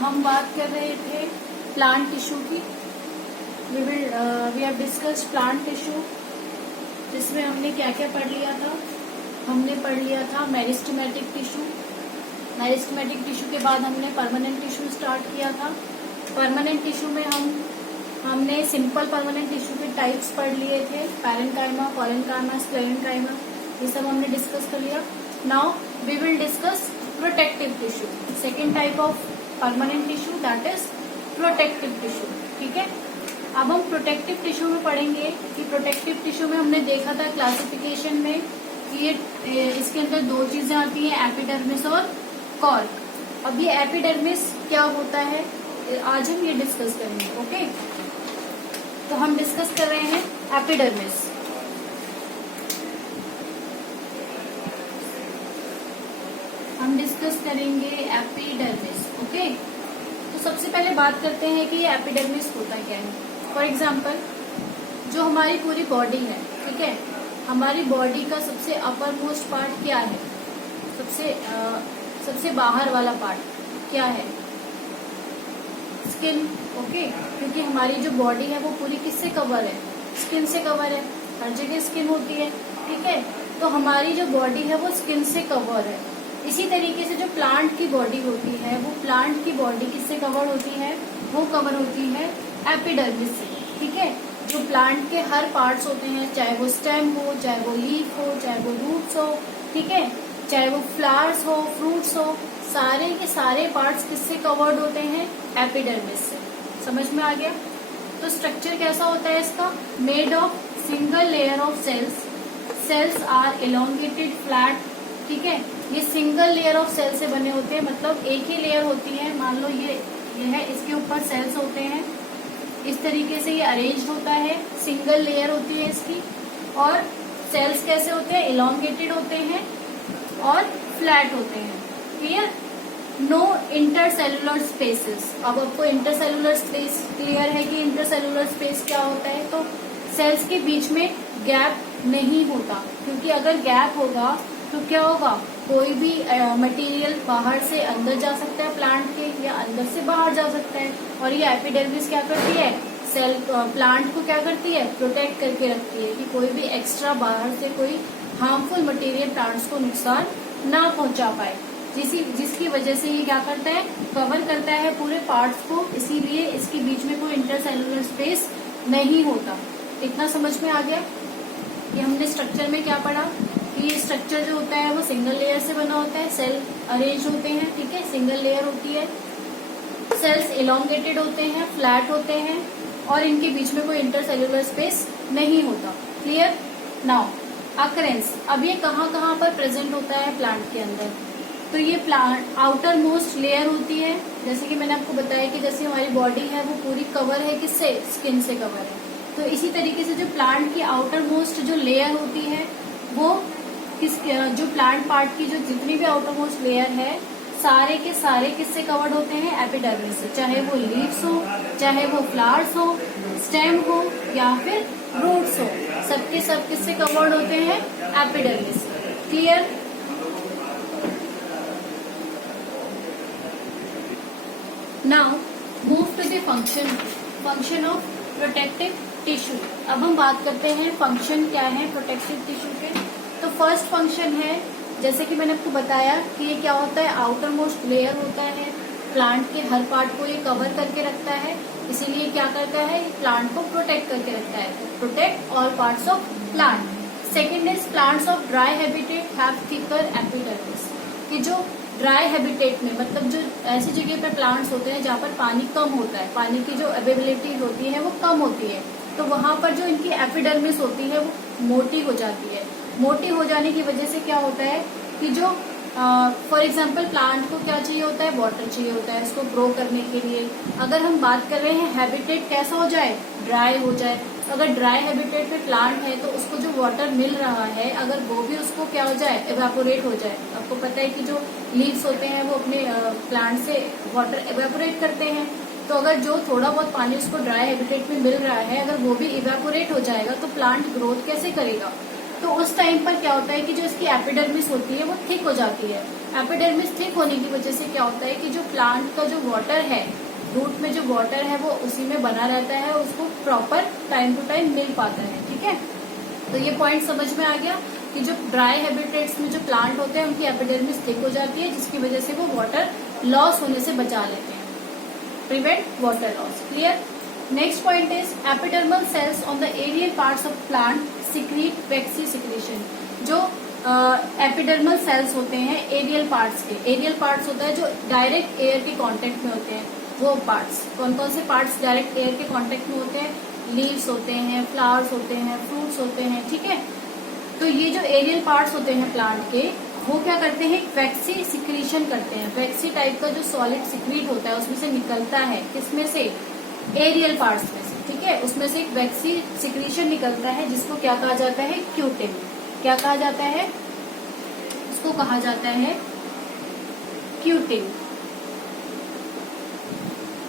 हम बात कर रहे थे प्लांट टिश्यू की। We have discussed plant tissue, जिसमें हमने क्या क्या पढ़ लिया था। हमने पढ़ लिया था मेरिस्टेमेटिक टिश्यू। मेरिस्टेमेटिक टिश्यू के बाद हमने परमानेंट टिश्यू स्टार्ट किया था। परमानेंट टिश्यू में हमने सिंपल परमानेंट टिश्यू के टाइप्स पढ़ लिए थे, पैरेन्काइमा, कोलेनकाइमा, स्क्लेरेन्काइमा, ये सब हमने डिस्कस कर लिया। Now we will discuss protective tissue, second type of permanent tissue, that is protective tissue. ठीक है, अब हम प्रोटेक्टिव टिश्यू में पढ़ेंगे कि प्रोटेक्टिव टिश्यू में हमने देखा था क्लासिफिकेशन में कि ये इसके अंदर दो चीजें आती हैं, एपिडर्मिस और कॉर्क। अब ये एपिडर्मिस क्या होता है आज हम ये डिस्कस करेंगे। ओके, तो हम डिस्कस कर रहे हैं एपिडर्मिस। हम डिस्कस करेंगे एपिडर्मिस। ओके, तो सबसे पहले बात करते हैं कि ये एपिडर्मिस होता क्या है। फॉर एग्जाम्पल, जो हमारी पूरी बॉडी है, ठीक है, हमारी बॉडी का सबसे अपर मोस्ट पार्ट क्या है, सबसे बाहर वाला पार्ट क्या है, स्किन। ओके, क्योंकि हमारी जो बॉडी है वो पूरी किससे कवर है, स्किन से कवर है, हर जगह स्किन होती है। ठीक है, तो हमारी जो बॉडी है वो स्किन से कवर है। इसी तरीके से जो प्लांट की बॉडी होती है, वो प्लांट की बॉडी किससे कवर होती है, वो कवर होती है एपिडर्मिस से। ठीक है, जो प्लांट के हर पार्ट्स होते हैं, चाहे वो स्टेम हो, चाहे वो लीफ हो, चाहे वो रूट्स हो, ठीक है, चाहे वो फ्लावर्स हो, फ्रूट्स हो, सारे के सारे पार्ट्स किससे कवर्ड होते हैं, एपिडर्मिस से। समझ में आ गया। तो स्ट्रक्चर कैसा होता है इसका, made of single layer of cells. Cells are elongated flat. ठीक है, ये सिंगल लेयर ऑफ सेल से बने होते हैं, मतलब एक ही लेयर होती है। मान लो ये है, इसके ऊपर सेल्स होते हैं, इस तरीके से ये अरेंज होता है, सिंगल लेयर होती है इसकी। और सेल्स कैसे होते हैं, एलोंगेटेड होते हैं और फ्लैट होते हैं। Clear, no intercellular spaces. अब आपको इंटरसेलुलर स्पेस क्लियर है कि इंटरसेलुलर स्पेस क्या होता है। तो सेल्स के बीच में गैप नहीं होता, क्योंकि अगर गैप होगा तो क्या होगा, कोई भी मटेरियल बाहर से अंदर जा सकता है प्लांट के, या अंदर से बाहर जा सकता है। और ये एपिडर्मिस क्या करती है, सेल प्लांट को क्या करती है, प्रोटेक्ट करके रखती है कि कोई भी एक्स्ट्रा बाहर से कोई हार्मफुल मटेरियल प्लांट्स को नुकसान ना पहुंचा पाए, जिसकी वजह से ये क्या करता है, कवर करता है पूरे पार्ट्स को। इसीलिए इसके बीच में कोई इंटरसेलुलर स्पेस नहीं होता। इतना समझ में आ गया। ये हमने स्ट्रक्चर में क्या पढ़ा कि ये स्ट्रक्चर जो होता है वो सिंगल लेयर से बना होता है, सेल अरेंज होते हैं, ठीक है, सिंगल लेयर होती है, सेल्स एलोंगेटेड होते हैं, फ्लैट होते हैं, और इनके बीच में कोई इंटरसेलुलर स्पेस नहीं होता। क्लियर। नाउ अकरेंस, अब ये कहाँ पर प्रेजेंट होता है प्लांट के अंदर। तो ये प्लांट आउटर मोस्ट लेयर होती है, जैसे कि मैंने आपको बताया कि जैसे हमारी बॉडी है वो पूरी कवर है किससे, स्किन से कवर है। तो इसी तरीके से जो प्लांट की आउटर मोस्ट जो लेयर होती है वो जो प्लांट पार्ट की जो जितनी भी आउटर मोस्ट लेयर है, सारे के सारे किससे कवर्ड होते हैं, एपिडर्मिस से। चाहे वो लीव्स हो, चाहे वो फ्लावर्स हो, स्टेम हो, या फिर रूट्स हो, सबके सब किससे कवर्ड होते हैं, epidermis. Clear. Now move to the function of protective tissue. अब हम बात करते हैं फंक्शन क्या है प्रोटेक्टिव टिश्यू के। तो फर्स्ट फंक्शन है, जैसे कि मैंने आपको बताया कि ये क्या होता है, आउटर मोस्ट लेयर होता है, प्लांट के हर पार्ट को ये कवर करके रखता है, इसीलिए क्या करता है, प्लांट को प्रोटेक्ट करके रखता है, protect all parts of plant. Second is plants of dry habitat have thicker epidermis. कि जो ड्राई हैबिटेट में, मतलब जो ऐसी जगह पर प्लांट्स होते हैं जहाँ पर पानी कम होता है, पानी की जो अवेलेबिलिटी होती है वो कम होती है, तो वहां पर जो इनकी एपिडर्मिस होती है वो मोटी हो जाती है। मोटी हो जाने की वजह से क्या होता है कि जो फॉर एग्जाम्पल प्लांट को क्या चाहिए होता है, वाटर चाहिए होता है इसको ग्रो करने के लिए। अगर हम बात कर रहे हैं हैबिटेट कैसा हो जाए, ड्राई हो जाए। अगर ड्राई हैबिटेट में प्लांट है तो उसको जो वाटर मिल रहा है, अगर वो भी उसको क्या हो जाए, एवेपोरेट हो जाए। आपको पता है कि जो लीव्स होते हैं वो अपने प्लांट से वाटर एवेपोरेट करते हैं, तो अगर जो थोड़ा बहुत पानी उसको ड्राई हैबिटेट में मिल रहा है, अगर वो भी इवेपोरेट हो जाएगा तो प्लांट ग्रोथ कैसे करेगा, तो उस टाइम पर क्या होता है कि जो इसकी एपिडर्मिस होती है वो थिक हो जाती है। एपिडर्मिस थिक होने की वजह से क्या होता है कि जो प्लांट का जो वाटर है, रूट में जो वाटर है वो उसी में बना रहता है, उसको प्रॉपर टाइम टू टाइम मिल पाता है। ठीक है, तो ये पॉइंट समझ में आ गया कि जो ड्राई हैबिटेट्स में जो प्लांट होते हैं उनकी एपिडर्मिस थिक हो जाती है, जिसकी वजह से वो वाटर लॉस होने से बचा लेते हैं, prevent water loss. Clear. Next point is epidermal cells on the aerial parts of plant secrete waxy secretion. जो एपिडर्मल सेल्स होते हैं एरियल पार्ट्स के, एरियल पार्ट्स होता है जो डायरेक्ट एयर के कांटेक्ट में होते हैं, वो पार्ट्स कौन कौन से पार्ट्स डायरेक्ट एयर के कांटेक्ट में होते हैं? लीव्स होते हैं, फ्लावर्स होते हैं, फ्रूट्स होते हैं। ठीक है, तो ये जो एरियल पार्ट्स होते हैं प्लांट के, वो क्या करते हैं? वैक्सी सिक्रीशन करते हैं। वैक्सी टाइप का जो सॉलिड सिक्रीट होता है उसमें से निकलता है, किसमें से? एरियल पार्ट्स में से। ठीक है, उसमें से एक वैक्सी सिक्रीशन निकलता है जिसको क्या कहा जाता है? क्यूटिन। क्या कहा जाता है? उसको कहा जाता है क्यूटिन।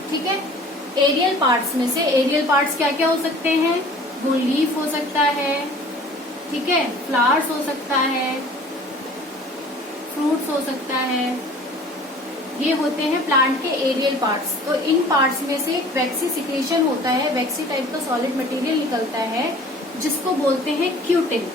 ठीक है, एरियल पार्ट्स में से, एरियल पार्ट्स क्या क्या हो सकते हैं? वो लीफ हो सकता है, ठीक है, फ्लावर्स हो सकता है, फ्रूट्स हो सकता है, ये होते हैं प्लांट के एरियल पार्ट्स। तो इन पार्ट्स में से एक वैक्सी सिक्रीशन होता है, वैक्सी टाइप का सॉलिड मटेरियल निकलता है जिसको बोलते हैं क्यूटिन।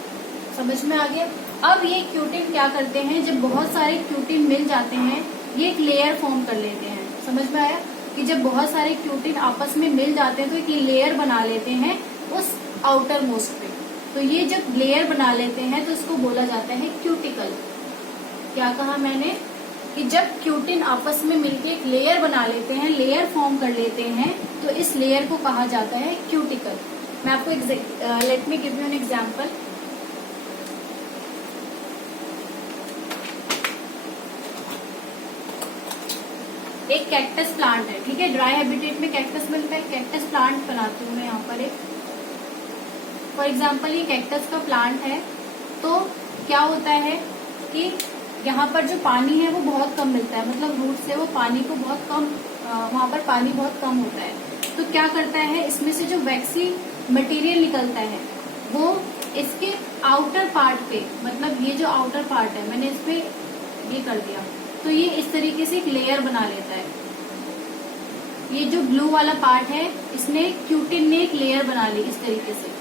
समझ में आ गया? अब ये क्यूटिन क्या करते हैं? जब बहुत सारे क्यूटिन मिल जाते हैं ये एक लेयर फॉर्म कर लेते हैं। समझ में आया कि जब बहुत सारे क्यूटिन आपस में मिल जाते हैं तो एक लेयर बना लेते हैं उस आउटर मोस्ट पे। तो ये जब लेयर बना लेते हैं तो इसको बोला जाता है क्यूटिकल। क्या कहा मैंने? कि जब क्यूटिन आपस में मिलके एक लेयर बना लेते हैं, लेयर फॉर्म कर लेते हैं, तो इस लेयर को कहा जाता है क्यूटिकल। मैं आपको let me give you an example. एक कैक्टस प्लांट है, ठीक है, ड्राई हैबिटेट में कैक्टस मिलता है। कैक्टस प्लांट बनाती हूँ मैं यहाँ पर एक, फॉर एग्जाम्पल ये कैक्टस का प्लांट है। तो क्या होता है कि यहाँ पर जो पानी है वो बहुत कम मिलता है, मतलब रूट से वो पानी को बहुत कम, वहाँ पर पानी बहुत कम होता है। तो क्या करता है, इसमें से जो वैक्सी मटेरियल निकलता है वो इसके आउटर पार्ट पे, मतलब ये जो आउटर पार्ट है मैंने इस पे ये कर दिया, तो ये इस तरीके से एक लेयर बना लेता है। ये जो ब्लू वाला पार्ट है इसने क्यूटिन ने एक लेयर बना ली इस तरीके से।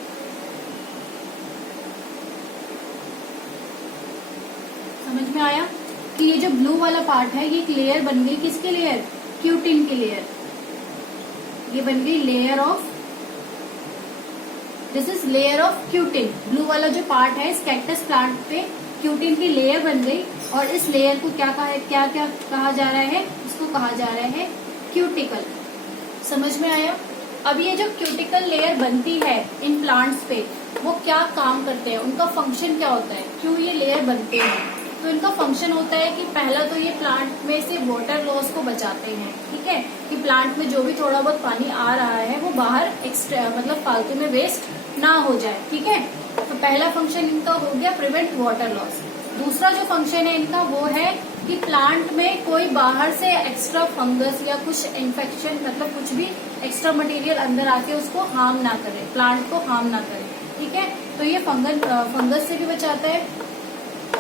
समझ में आया कि ये जो ब्लू वाला पार्ट है ये एक लेयर बन गई, किसकी लेयर? क्यूटिन की लेयर। ये बन गई layer of, this is layer of cutin. Blue वाला जो पार्ट है इस कैक्टस प्लांट पे क्यूटिन की लेयर बन गई, और इस लेयर को क्या कहा जा रहा है? इसको कहा जा रहा है क्यूटिकल। समझ में आया? अब ये जो क्यूटिकल लेयर बनती है इन प्लांट्स पे, वो क्या काम करते हैं, उनका फंक्शन क्या होता है, क्यों ये लेयर बनते हैं? तो इनका फंक्शन होता है कि पहला तो ये प्लांट में से वाटर लॉस को बचाते हैं। ठीक है, कि प्लांट में जो भी थोड़ा बहुत पानी आ रहा है वो बाहर एक्स्ट्रा, मतलब फालतू में वेस्ट ना हो जाए। ठीक है, तो पहला फंक्शन इनका हो गया प्रिवेंट वाटर लॉस। दूसरा जो फंक्शन है इनका वो है कि प्लांट में कोई बाहर से एक्स्ट्रा फंगस या कुछ इन्फेक्शन, मतलब कुछ भी एक्स्ट्रा मटेरियल अंदर आके उसको हार्म ना करे, प्लांट को हार्म ना करे। ठीक है, तो ये फंगस से भी बचाता है।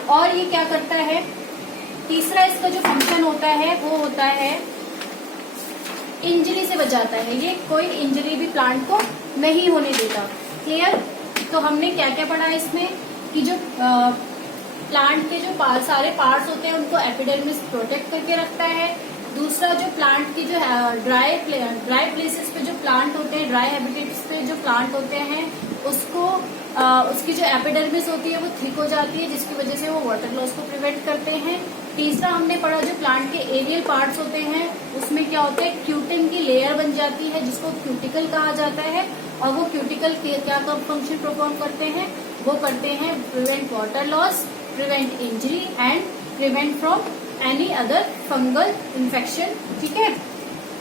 और ये क्या करता है, तीसरा इसका जो फंक्शन होता है वो होता है इंजरी से बचाता है। ये कोई इंजरी भी प्लांट को नहीं होने देता। क्लियर? तो हमने क्या क्या पढ़ा इसमें कि जो प्लांट के जो सारे पार्ट्स होते हैं उनको एपिडर्मिस प्रोटेक्ट करके रखता है। दूसरा जो प्लांट की जो ड्राई प्लेसेस पे जो प्लांट होते हैं, ड्राई हैबिटेट्स पे जो प्लांट होते हैं, उसको उसकी जो एपिडर्मिस होती है वो थिक हो जाती है, जिसकी वजह से वो वाटर लॉस को प्रिवेंट करते हैं। तीसरा हमने पढ़ा जो प्लांट के एरियल पार्ट्स होते हैं उसमें क्या होता है, क्यूटिन की लेयर बन जाती है जिसको क्यूटिकल कहा जाता है, और वो क्यूटिकल क्या फंक्शन परफॉर्म करते हैं, वो करते हैं prevent water loss, prevent injury and prevent from any other fungal infection. ठीक है,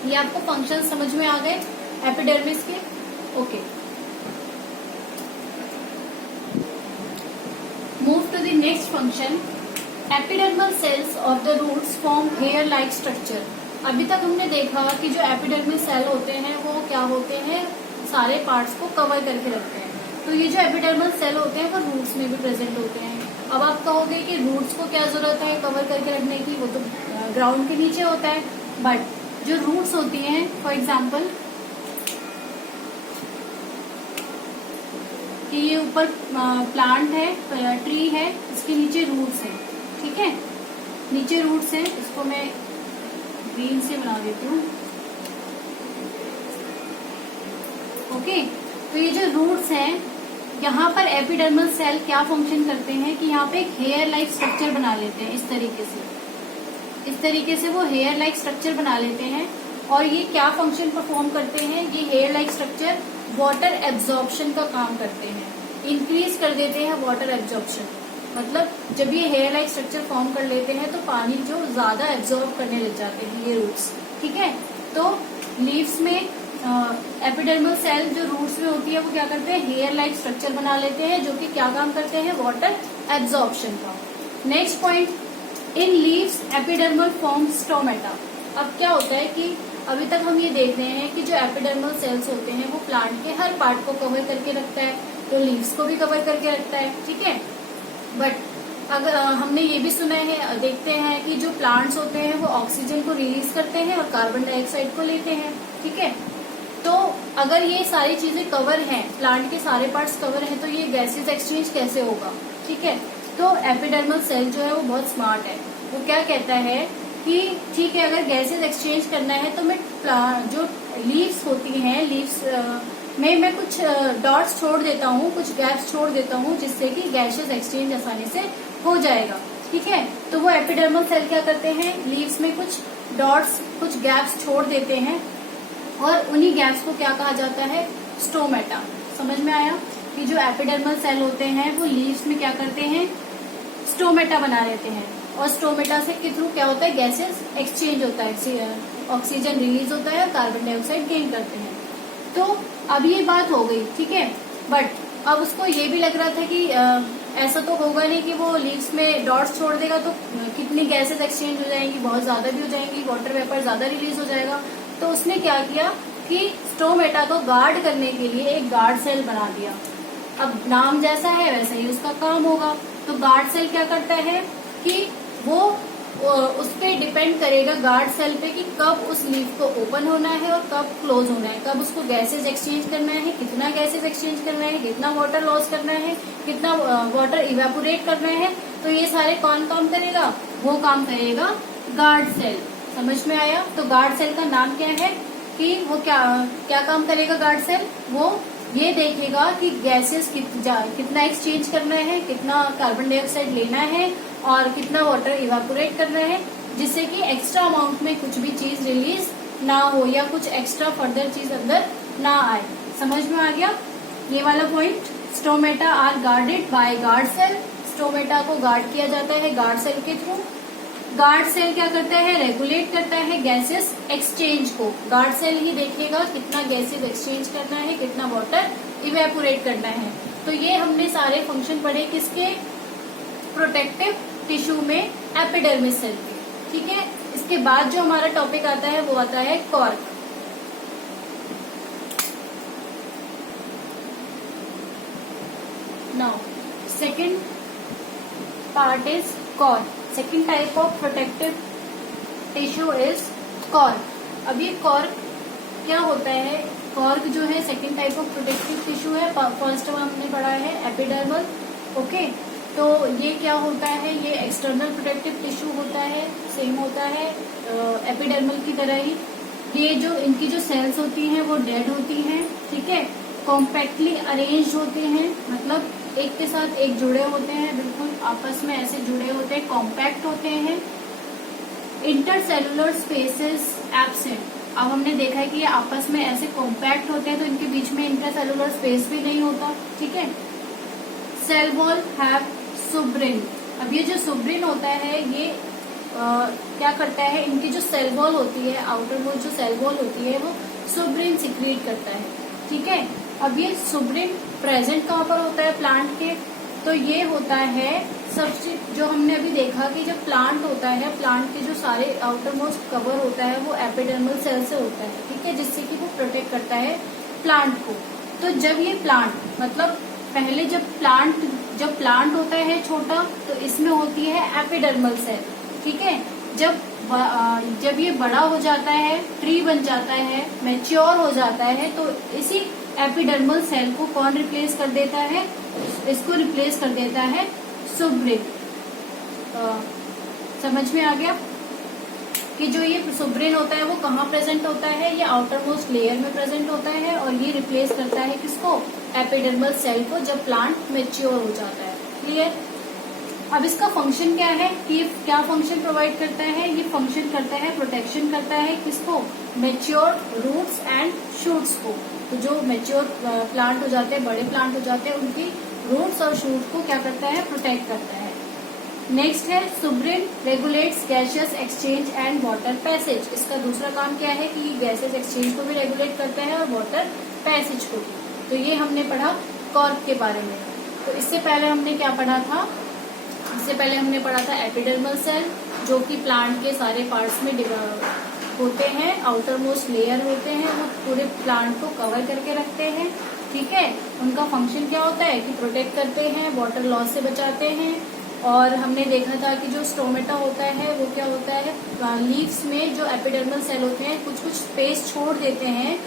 ये आपको फंक्शन समझ में आ गए एपिडर्मिस के? Okay, move to the next function. Epidermal cells of the roots form hair like structure. अभी तक हमने देखा कि जो एपिडर्मल सेल होते हैं वो क्या होते हैं, सारे पार्ट्स को कवर करके रखते हैं। तो ये जो एपिडर्मल सेल होते हैं वो रूट्स में भी प्रेजेंट होते हैं। अब आप कहोगे कि रूट्स को क्या जरूरत है कवर करके रखने की, वो तो ग्राउंड के नीचे होता है, बट जो रूट्स होती हैं, फॉर एग्जाम्पल कि ये ऊपर प्लांट है, ट्री है, इसके नीचे रूट्स हैं, ठीक है, नीचे रूट्स हैं, इसको मैं ग्रीन से बना देती हूँ। ओके, तो ये जो रूट्स हैं, यहाँ पर एपिडर्मल सेल क्या फंक्शन करते हैं कि यहाँ पे एक हेयर लाइक स्ट्रक्चर बना लेते हैं। इस तरीके से वो हेयर लाइक स्ट्रक्चर बना लेते हैं। और ये क्या फंक्शन परफॉर्म करते हैं, ये hair like structure water absorption का काम करते हैं, इंक्रीज कर देते हैं वाटर एब्जॉर्प्शन। मतलब जब ये हेयर लाइक स्ट्रक्चर फॉर्म कर लेते हैं तो पानी जो ज्यादा एब्जॉर्ब करने लग जाते हैं ये रूट्स, ठीक है। तो लीव्स में एपिडर्मल सेल जो रूट्स में होती है वो क्या करते हैं, हेयर लाइक स्ट्रक्चर बना लेते हैं, जो कि क्या काम करते हैं, वाटर एब्जॉर्प्शन का। Next point, in leaves epidermal form stomata. अब क्या होता है कि अभी तक हम ये देख रहे हैं कि जो एपिडर्मल सेल्स होते हैं वो प्लांट के हर पार्ट को कवर करके रखता है, तो लीव्स को भी कवर करके रखता है, ठीक है। बट अगर हमने ये भी सुना है, देखते हैं कि जो प्लांट्स होते हैं वो ऑक्सीजन को रिलीज करते हैं और कार्बन डाइऑक्साइड को लेते हैं, ठीक है। तो अगर ये सारी चीजें कवर हैं, प्लांट के सारे पार्ट्स कवर हैं, तो ये गैसेज एक्सचेंज कैसे होगा, ठीक है। तो एपिडर्मल सेल जो है वो बहुत स्मार्ट है, वो क्या कहता है कि ठीक है, अगर गैसेज एक्सचेंज करना है तो मैं जो लीव्स होती हैं, लीव्स में मैं कुछ डॉट्स छोड़ देता हूँ, कुछ गैप्स छोड़ देता हूँ, जिससे कि गैसेज एक्सचेंज आसानी से हो जाएगा, ठीक है। तो वो एपिडर्मल सेल क्या करते हैं, लीव्स में कुछ डॉट्स, कुछ गैप्स छोड़ देते हैं, और उन्हीं गैप्स को क्या कहा जाता है, स्टोमेटा। समझ में आया कि जो एपिडर्मल सेल होते हैं वो लीव्स में क्या करते हैं, स्टोमेटा बना लेते हैं, और स्टोमेटा से के थ्रू क्या होता है, गैसेस एक्सचेंज होता है, ऑक्सीजन रिलीज होता है और कार्बन डाइऑक्साइड गेन करते हैं। तो अब ये बात हो गई, ठीक है। बट अब उसको ये भी लग रहा था कि ऐसा तो होगा नहीं कि वो लीव्स में डॉट्स छोड़ देगा तो कितनी गैसेस एक्सचेंज हो जाएंगी, बहुत ज्यादा भी हो जाएंगी, वाटर वेपर ज्यादा रिलीज हो जाएगा। तो उसने क्या किया कि स्टोमेटा को गार्ड करने के लिए एक गार्ड सेल बना दिया। अब नाम जैसा है वैसा ही उसका काम होगा। तो गार्ड सेल क्या करता है कि वो उस पर डिपेंड करेगा, गार्ड सेल पे, कि कब उस लीफ को ओपन होना है और कब क्लोज होना है, कब उसको गैसेज एक्सचेंज करना है, कितना गैसेज एक्सचेंज करना है, कितना वाटर लॉस करना है, कितना वाटर इवेपोरेट करना है। तो ये सारे कौन काम करेगा, वो काम करेगा गार्ड सेल। समझ में आया। तो गार्ड सेल का नाम क्या है कि वो क्या काम करेगा गार्ड सेल, वो ये देखेगा कि गैसेस कितना एक्सचेंज करना है, कितना कार्बन डाइऑक्साइड लेना है और कितना वाटर इवापोरेट करना है, जिससे कि एक्स्ट्रा अमाउंट में कुछ भी चीज रिलीज ना हो या कुछ एक्स्ट्रा फर्दर चीज अंदर ना आए। समझ में आ गया ये वाला point. Stomata are guarded by guard cell. Stomata को गार्ड किया जाता है गार्ड सेल के थ्रू। गार्ड सेल क्या करता है, रेगुलेट करता है गैसेस एक्सचेंज को। गार्ड सेल ही देखेगा कितना गैसेस एक्सचेंज करना है, कितना वाटर इवेपोरेट करना है। तो ये हमने सारे फंक्शन पढ़े किसके, प्रोटेक्टिव टिश्यू में एपिडर्मिस सेल के, ठीक है। इसके बाद जो हमारा टॉपिक आता है वो आता है cork. Now second part is cork. Second type of protective tissue is cork. अब ये कॉर्क क्या होता है, कॉर्क जो है second type of protective tissue है। फर्स्ट हमने पढ़ा है एपिडर्मल, ओके। तो ये क्या होता है, ये एक्सटर्नल प्रोटेक्टिव टिश्यू होता है, सेम होता है एपिडर्मल की तरह ही। ये जो इनकी जो सेल्स होती हैं वो डेड होती हैं, ठीक है, कॉम्पैक्टली अरेंज होते हैं, मतलब एक के साथ एक जुड़े होते हैं, बिल्कुल आपस में ऐसे जुड़े होते हैं, कॉम्पैक्ट होते हैं। Intercellular spaces absent. अब हमने देखा है कि ये आपस में ऐसे कॉम्पैक्ट होते हैं तो इनके बीच में इंटरसेलुलर स्पेस भी नहीं होता, ठीक है। Cell wall have suberin. अब ये जो सुब्रिन होता है ये क्या करता है, इनकी जो सेल वॉल होती है, आउटर वॉल जो सेल वॉल होती है वो सुब्रिन सिक्रीट करता है, ठीक है। अब ये सुब्रिन प्रेजेंट कहाँ पर होता है, प्लांट के, तो ये होता है सबसे, जो हमने अभी देखा कि जब प्लांट होता है, प्लांट के जो सारे आउटर मोस्ट कवर होता है वो एपिडर्मल सेल से होता है, ठीक है, जिससे कि वो प्रोटेक्ट करता है प्लांट को। तो जब ये प्लांट मतलब पहले जब प्लांट होता है छोटा, तो इसमें होती है एपिडर्मल सेल, ठीक है। जब ये बड़ा हो जाता है, ट्री बन जाता है, मैच्योर हो जाता है, तो इसी एपिडर्मल सेल को कौन रिप्लेस कर देता है? इसको रिप्लेस कर देता है सुब्रिन। समझ में आ गया कि जो ये सुब्रिन होता है वो कहाँ प्रेजेंट होता है? ये आउटर मोस्ट लेयर में प्रेजेंट होता है, और ये रिप्लेस करता है किसको? एपिडर्मल सेल को, जब प्लांट मैच्योर हो जाता है। क्लियर? अब इसका फंक्शन क्या है कि ये क्या फंक्शन प्रोवाइड करता है? ये फंक्शन करता है, प्रोटेक्शन करता है किसको? मैच्योर रूट्स एंड शूट्स को। तो जो मैच्योर प्लांट हो जाते हैं, बड़े प्लांट हो जाते हैं, उनकी रूट्स और शूट को क्या करता है? प्रोटेक्ट करता है। नेक्स्ट है suberin regulates gaseous exchange and water passage. इसका दूसरा काम क्या है कि गैसियस एक्सचेंज को भी रेगुलेट करता है और वाटर पैसेज को भी। तो ये हमने पढ़ा कॉर्क के बारे में। तो इससे पहले हमने क्या पढ़ा था? इससे पहले हमने पढ़ा था एपिडर्मल सेल, जो कि प्लांट के सारे पार्ट्स में होते हैं, आउटर मोस्ट लेयर होते हैं, वो पूरे प्लांट को कवर करके रखते हैं, ठीक है। उनका फंक्शन क्या होता है कि प्रोटेक्ट करते हैं, वाटर लॉस से बचाते हैं। और हमने देखा था कि जो स्टोमेटा होता है वो क्या होता है? लीव्स में जो एपिडर्मल सेल होते हैं कुछ स्पेस छोड़ देते हैं,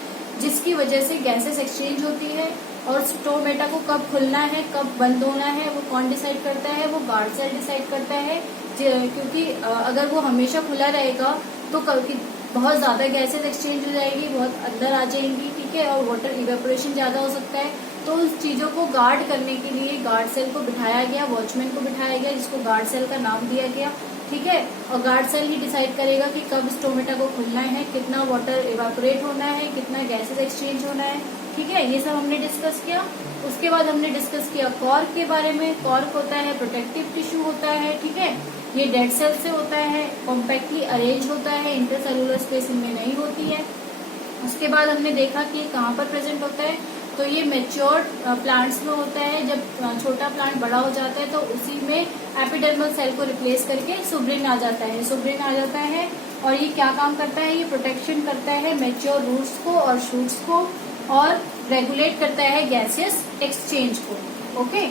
जिसकी वजह से गैसेस एक्सचेंज होती है। और स्टोमेटा को कब खुलना है, कब बंद होना है, वो कौन डिसाइड करता है? वो गार्ड सेल डिसाइड करता है। क्योंकि अगर वो हमेशा खुला रहेगा तो बहुत ज्यादा गैसेस एक्सचेंज हो जाएगी, बहुत अंदर आ जाएंगी, ठीक है, और वाटर इवेपोरेशन ज्यादा हो सकता है। तो उस चीजों को गार्ड करने के लिए गार्ड सेल को बिठाया गया, वॉचमैन को बिठाया गया, जिसको गार्ड सेल का नाम दिया गया, ठीक है। और गार्ड सेल ही डिसाइड करेगा कि कब स्टोमेटा को खुलना है, कितना वाटर इवेपोरेट होना है, कितना गैसेस एक्सचेंज होना है, ठीक है। ये सब हमने डिस्कस किया। उसके बाद हमने डिस्कस किया कॉर्क के बारे में। कॉर्क होता है प्रोटेक्टिव टिश्यू होता है, ठीक है। ये डेड सेल से होता है, कॉम्पैक्टली अरेंज होता है, इंटरसेलुलर स्पेस इनमें नहीं होती है। उसके बाद हमने देखा कि कहाँ पर प्रेजेंट होता है, तो ये मैच्योर प्लांट्स में होता है। जब छोटा प्लांट बड़ा हो जाता है तो उसी में एपिडर्मल सेल को रिप्लेस करके सुब्रिन आ जाता है। और ये क्या काम करता है? ये प्रोटेक्शन करता है मैच्योर रूट्स को और शूट्स को, और रेगुलेट करता है गैसियस एक्सचेंज को। ओके।